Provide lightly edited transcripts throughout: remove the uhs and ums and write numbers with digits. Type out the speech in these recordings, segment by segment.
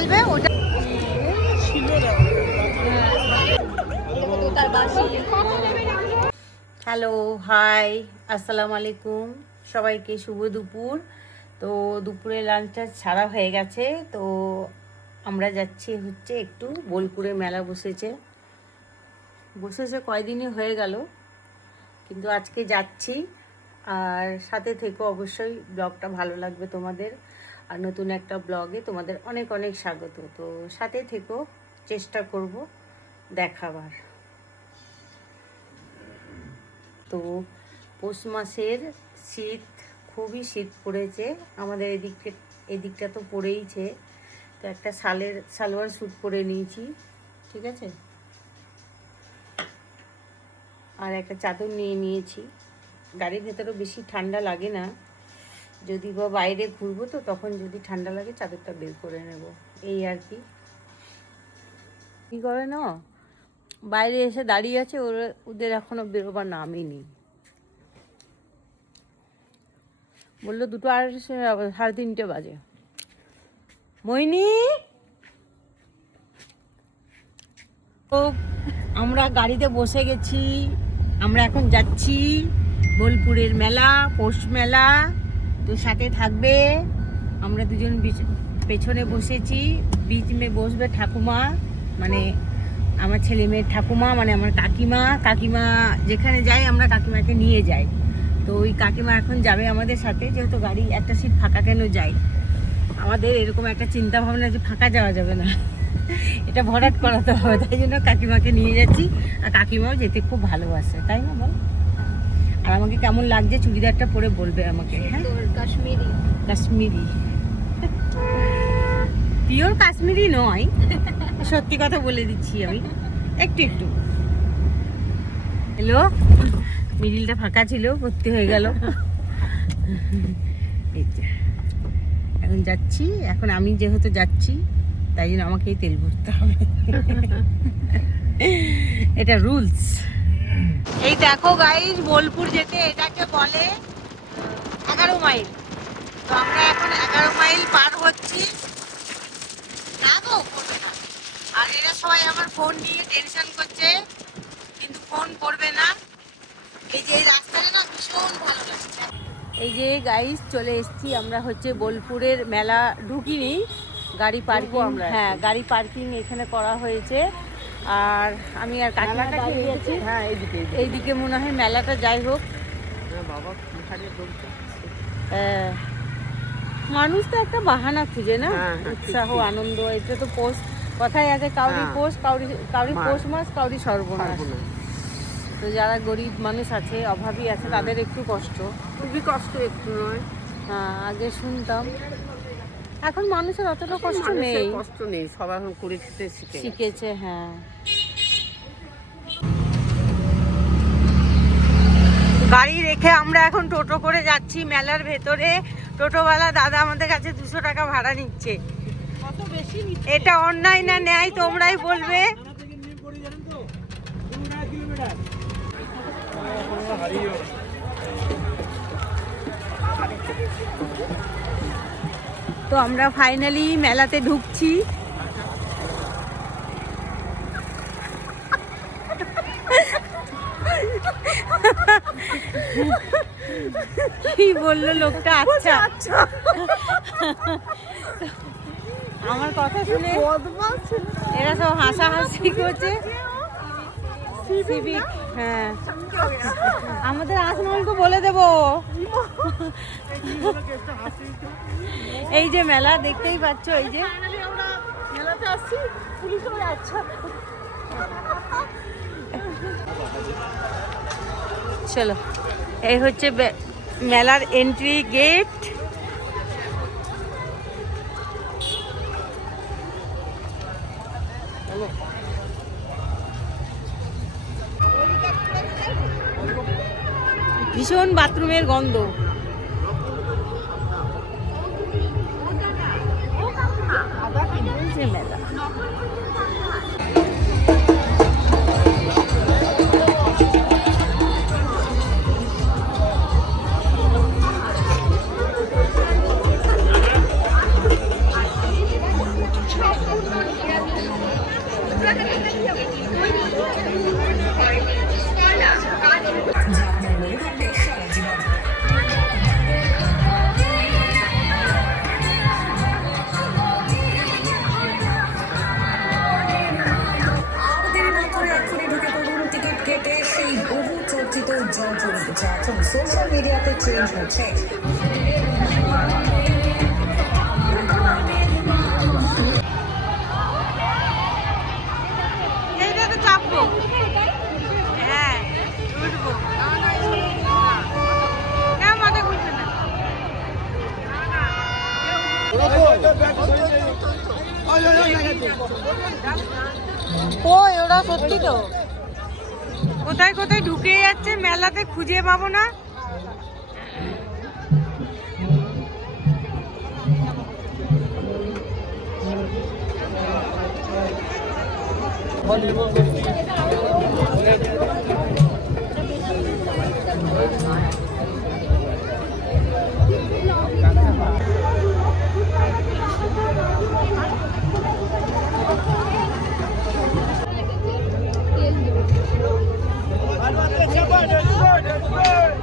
ঢালবে ওটা hello hi আসসালামু আলাইকুম সবাইকে শুভ দুপুর। তো দুপুরে লাঞ্চটা ছাড়া হয়ে গেছে, তো আমরা যাচ্ছি হচ্ছে একটু বোলপুরে মেলা বসেছে কয়দিনই হয়ে গেল, কিন্তু আজকে যাচ্ছি। আর সাথে থেকো, অবশ্যই ব্লগটা ভালো লাগবে তোমাদের। আর নতুন একটা ব্লগে তোমাদের অনেক অনেক স্বাগত। তো সাথে থেকো, চেষ্টা করব দেখাবার। তো পৌষ মাসের শীত, খুবই শীত পড়েছে আমাদের এদিকটা তো পড়েইছে। তো একটা সালোয়ার স্যুট পরে নিয়েছি, ঠিক আছে, আর একটা চাদর নিয়ে নিয়েছি। গাড়ির ভেতরেও বেশি ঠান্ডা লাগে না, যদি বা বাইরে ঘুরবো তো তখন যদি ঠান্ডা লাগে চাদরটা বের করে নেব, এই আর কি। কী করে না, বাইরে এসে দাঁড়িয়ে আছে, ওদের এখনো বেরোবার নামই নেই। বললো 2:30 3:30 বাজে। মইনি, তো আমরা গাড়িতে বসে গেছি, আমরা এখন যাচ্ছি বোলপুরের মেলা, পৌষ মেলা। তো সাথে থাকবে, আমরা দুজন পেছনে বসেছি, বিচ মে বসবে ঠাকুমা, মানে আমার ছেলে মেয়ের ঠাকুমা, মানে আমার কাকিমা যেখানে যাই আমরা কাকিমাকে নিয়ে যাই। তো ওই কাকিমা এখন যাবে আমাদের সাথে, যেহেতু গাড়ি একটা সিট ফাঁকা কেন যায়, আমাদের এরকম একটা চিন্তা ভাবনা যে ফাঁকা যাওয়া যাবে না, এটা ভরাট করাতে হবে, তাই জন্য কাকিমাকে নিয়ে যাচ্ছি। আর কাকিমাও যেতে খুব ভালোবাসে, তাই না বল? আর আমাকে কেমন লাগছে চুড়িদারটা পরে বলবে আমাকে। হ্যাঁ, কাশ্মীরি পিওর কাশ্মীরি নয়, সত্যি কথা বলে দিচ্ছি আমি, একটু। হ্যালো, মিডিলটা ফাঁকা ছিল, ভর্তি হয়ে গেল। এখন যাচ্ছি, এখন আমি যেহেতু যাচ্ছি তাই জন্য আমাকেই তেল ভরতে হবে, এটা রুলস। এই দেখো গাইস, বোলপুর যেতে এটাকে বলে 11 মাইল। তো আমরা এখন 11 মাইল পার হচ্ছি। না গো, করবে না। আর এরা সবাই আমার ফোন নিয়ে টেনশন করছে, কিন্তু ফোন করবে না। এই যে এই রাস্তাটা না ভীষণ ভালো লাগছে। এই যে গাইস চলে এসেছি আমরা হচ্ছে বোলপুরের মেলা, ঢুকিনি, গাড়ি পার্কিং, হ্যাঁ গাড়ি পার্কিং এখানে করা হয়েছে। আর আমি আর কাকিমা দাঁড়িয়ে আছি, হ্যাঁ এইদিকে মনে হয় মেলাটা, যাই হোক মানুষ তো একটা বাহানা খুঁজে না, উৎসাহ আনন্দ। এটা তো পৌষ, কথাই আছে, কাউরি পৌষ, কাউরি পৌষ মাস, কাউরি সর্বনাশ। তো যারা গরিব মানুষ আছে, অভাবী আছে, তাদের একটু কষ্ট, খুবই কষ্ট, একটু নয়। হ্যাঁ, আগে শুনতাম, এখন মানুষের অতটা কষ্ট নেই, সবাই এখন করে খেতে শিখেছে। হ্যাঁ, গাড়ি রেখে আমরা এখন টোটো করে যাচ্ছি মেলার ভেতরে। টোটোওয়ালা দাদা আমাদের কাছে 200 টাকা ভাড়া নিচ্ছে। এটা অন্যায় না ন্যায় তোমরাই বলবে। তো আমরা ফাইনালি মেলাতে ঢুকছি। কি বললো লোকটা? আচ্ছা, আমার কথা শুনে এরা সব হাসাহাসি করছে। সিভিক, হ্যাঁ, আমাদের আসমানকে বলে দেবো। এই যে মেলা দেখতেই পাচ্ছ, এই যে মেলাতে আসছি, পুলিশ সবাই। আচ্ছা, চলো, এই হচ্ছে মেলার এন্ট্রি গেট। ভীষণ বাথরুমের গন্ধ। মেলা সোশ্যাল মিডিয়াতে চেঞ্জ হচ্ছে। ওই ওরা সত্যি তো কোথায় কোথায় ঢুকে যাচ্ছে, মেলাতে খুঁজে পাবো না।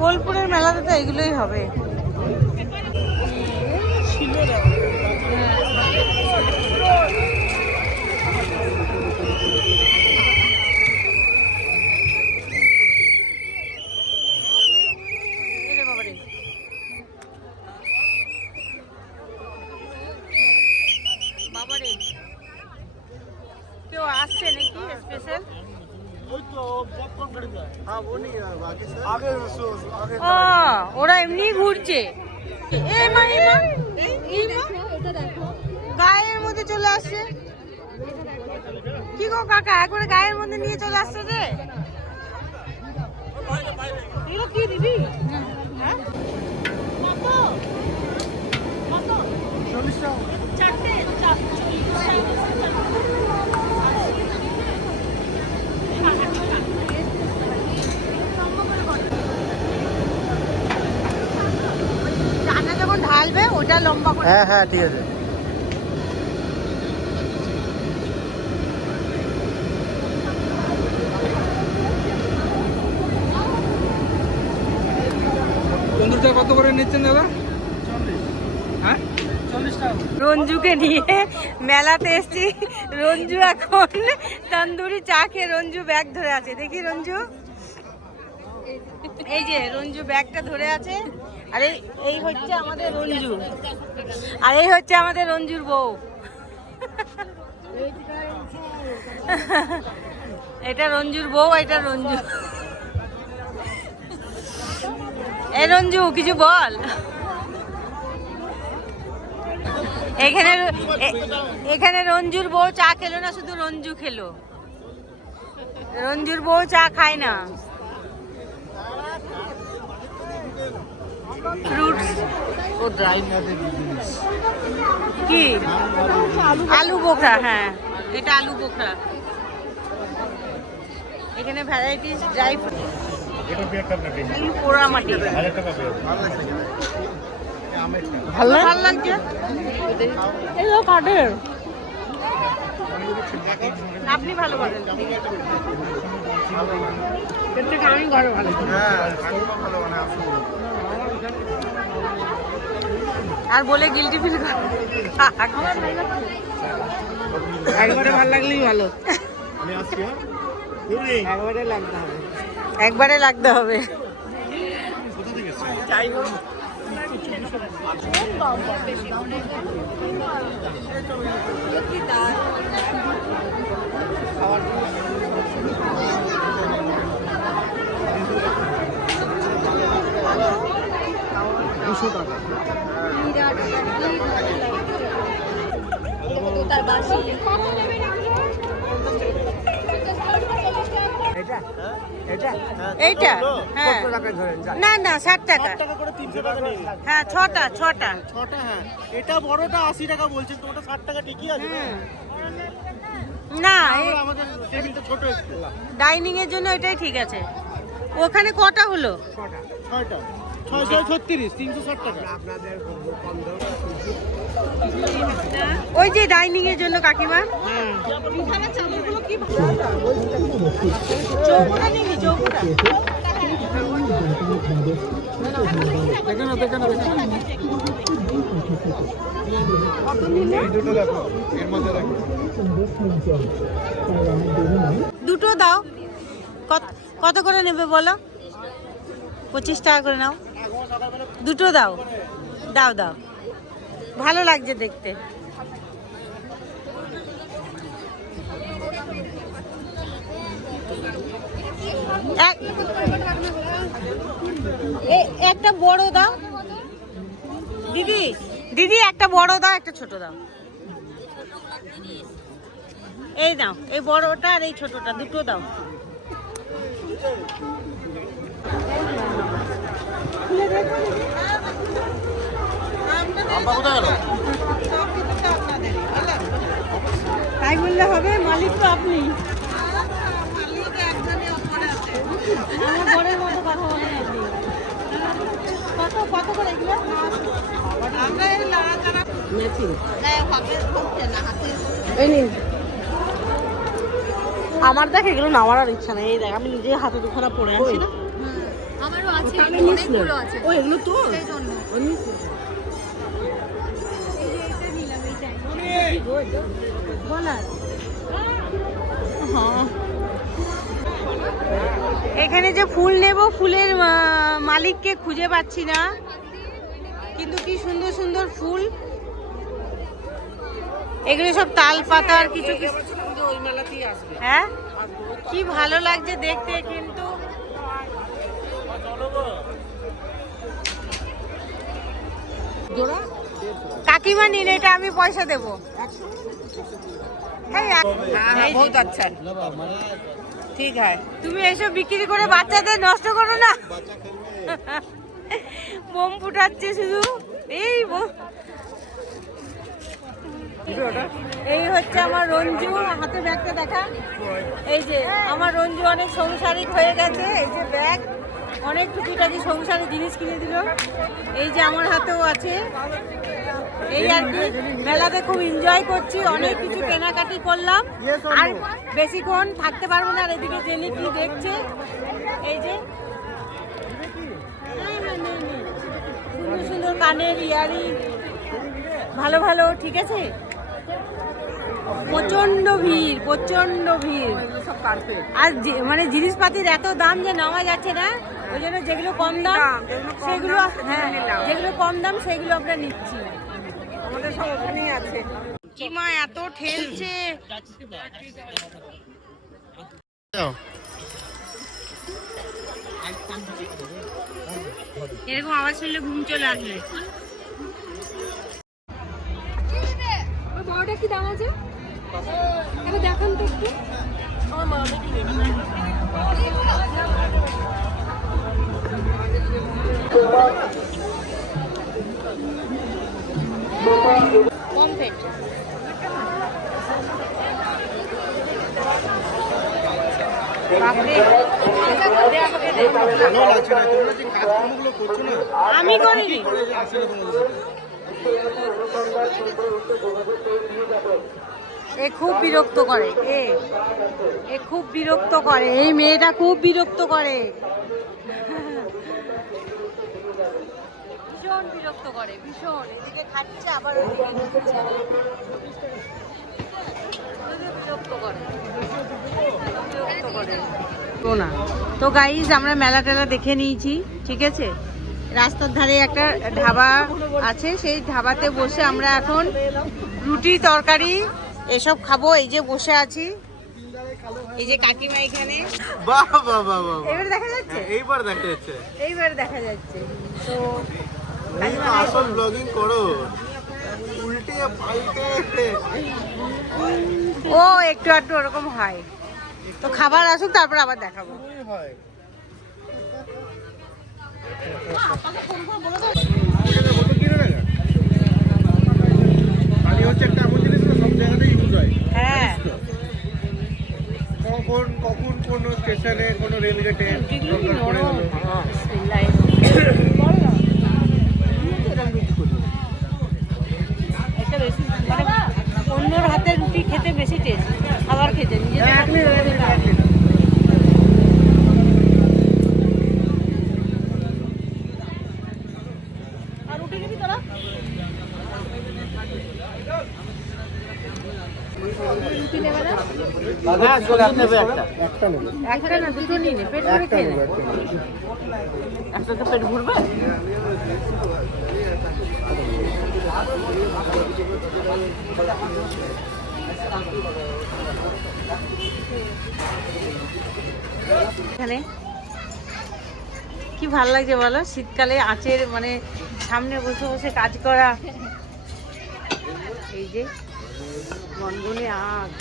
বোলপুরের মেলাতে তো এগুলোই হবে। বাবারে কেউ আসছে নাকি স্পেশাল? ওরা এমনি ঘুরছে। গায়ের মধ্যে চলে আসছে কি গো কাকা, একবারে গায়ের মধ্যে নিয়ে চলে আসছে যে। এগুলো কি দিবি? হ্যাঁ যখন ঢালবে ওটা লম্বা করে। হ্যাঁ হ্যাঁ ঠিক আছে। তন্দুরটা কত করে নিচ্ছেন দাদা? হ্যাঁ 40 টাকা। রঞ্জুকে নিয়ে মেলাতে এসেছি। রঞ্জু এখন তন্দুরি চা খেয়ে রঞ্জু ব্যাগ ধরে আছে। দেখি রঞ্জু, এই যে রঞ্জু ব্যাগটা ধরে আছে। আর এই হচ্ছে আমাদের রঞ্জু, আর এই হচ্ছে আমাদের রঞ্জুর বউ। এটা রঞ্জুর বউ, এটা রঞ্জু। এই রঞ্জু কিছু বল। এখানে রঞ্জুর বউ চা খেলো না, শুধু রঞ্জু খেলো। রঞ্জুর বউ চা খায় না। ফ্রুটস ও ড্রাই কি আলু বোখরা। হ্যাঁ এটা আলু বোখরা। এখানে ভ্যারাইটিস ড্রাই ফ্রুট। পোড়া মাটি ভালো লাগছে। কাঠের আপনি ভালো করেন। আমি ঘরে ভালো আর বলে গিল্টি ফিল করে। একবারে ভালো লাগলেই ভালো। একবারে লাগতে হবে। এইটা হ্যাঁ না না 60 টাকা করে 300 টাকা নিয়ে। হ্যাঁ ছটা। হ্যাঁ এটা বড়টা 80 টাকা বলছেন, তো ওটা 60 টাকা ঠিকই আছে না। আমাদের টেবিলটা ছোট একটু। ডাইনিং এর জন্য এটাই ঠিক আছে। ওখানে কটা হলো? 6টা 636 360 টাকা। আপনাদের কম দাও। ওই যে ডাইনিং এর জন্য কাকিমা। চৌকোটা নিবি? চৌকোটা দুটো দাও। কত করে নেবে বলো? 25 টাকা করে নাও, দুটো দাও, দাও দাও, ভালো লাগছে দেখতে। একটা বড় দাও দিদি, দিদি একটা বড় দাও, একটা ছোট দাও। এই দাও, এই বড়টা আর এই ছোটটা দুটো দাও। তাই বললে হবে, মালিক তো আপনি। আমার বড়ের মতো কথা বলেন আপনি। কত কত করে এগুলো? আমার দেখ এগুলো নেওয়ার আর ইচ্ছা নেই। এই দেখ আমি নিজে হাতে দুখানা পরে আছি না। আমারও আছে, অনেকগুলো আছে। ও এগুলো তো সেই জন্য এখানে যে ফুল নেব, ফুলের মালিককে খুঁজে পাচ্ছি না, কিন্তু কি সুন্দর সুন্দর ফুল। এগুলো সব তাল পাতা আর কিছু কিছু। হ্যাঁ, কি ভালো লাগছে দেখতে। কিন্তু কাকিমা নিন, এটা আমি পয়সা দেবো। বহুত আচ্ছা, ঠিক আছে। তুমি এসব বিক্রি করে বাচ্চাদের নষ্ট করো না। বোম ফুটাচ্ছে শুধু। এই হচ্ছে আমার রঞ্জু, হাতে ব্যাগটা দেখা। এই যে আমার রঞ্জু অনেক সংসারিক হয়ে গেছে। এই যে ব্যাগ, অনেক টুকিটাকি সংসারের জিনিস কিনে দিল। এই যে আমার হাতেও আছে। এই আর কি, মেলাতে খুব এনজয় করছি, অনেক কিছু কেনাকাটি করলাম। আর বেশিক্ষণ থাকতে পারবো না। আর এদিকে জেনি কি দেখছে, এই যে সুন্দর সুন্দর কানের ইয়ারিং, ভালো ভালো, ঠিক আছে। প্রচন্ড ভিড়, প্রচন্ড ভিড়। আর মানে জিনিসপাতির এত দাম যে নেওয়া যাচ্ছে না, ওই জন্য যেগুলো কম দাম সেগুলো, হ্যাঁ যেগুলো কম দাম সেগুলো আমরা নিচ্ছি। আমাদের সব ওখানেই আছে। কি মা এত ঠেলছে। এরকম আওয়াজ শুনলে ঘুম চলে আসবে। বড়টা কি দাম আছে? এবার দেখান তো একটু। কমপ্লিট। আমি করিনি। এ খুব বিরক্ত করে, এ খুব বিরক্ত করে, এই মেয়েটা খুব বিরক্ত করে, ভীষণ বিরক্ত করে, ভীষণ। এদিকে খাচ্ছে আবার ওদিকে খাচ্ছে। বিরক্ত করে, বিরক্ত করে। তো গাইজ আমরা মেলা টেলা দেখে নিয়েছি, ঠিক আছে। রাস্তার ধারে একটা ধাবা আছে, সেই ধাবাতে বসে আমরা এখন রুটি তরকারি এসব খাবো। এই যে বসে আছি, এই যে কাকিমা এখানে। বাহ বাহ বাহ বাহ, এবারে দেখা যাচ্ছে, এইবার দেখা যাচ্ছে, এইবার দেখা যাচ্ছে। তো আসল ব্লগিং করো, উল্টে পাল্টে। ও একটু একটু ওরকম হয়। তো খাবার আসুক, তারপর আবার দেখাবো। হ্যাঁ, কখন কখন কোন স্টেশনে কোন রেলগেটে অন্যর হাতে রুটি খেতে বেশি টেস্ট, খাবার খেতে নিজেদের। একটা না, দুটো নিয়ে নে, পেট ভরে খেয়ে নে। আর তোকে পেট ভরবে? এখানে কি ভাল লাগছে বলো, শীতকালে আঁচের মানে সামনে বসে বসে কাজ করা। এই যে গনগনে আঁচ,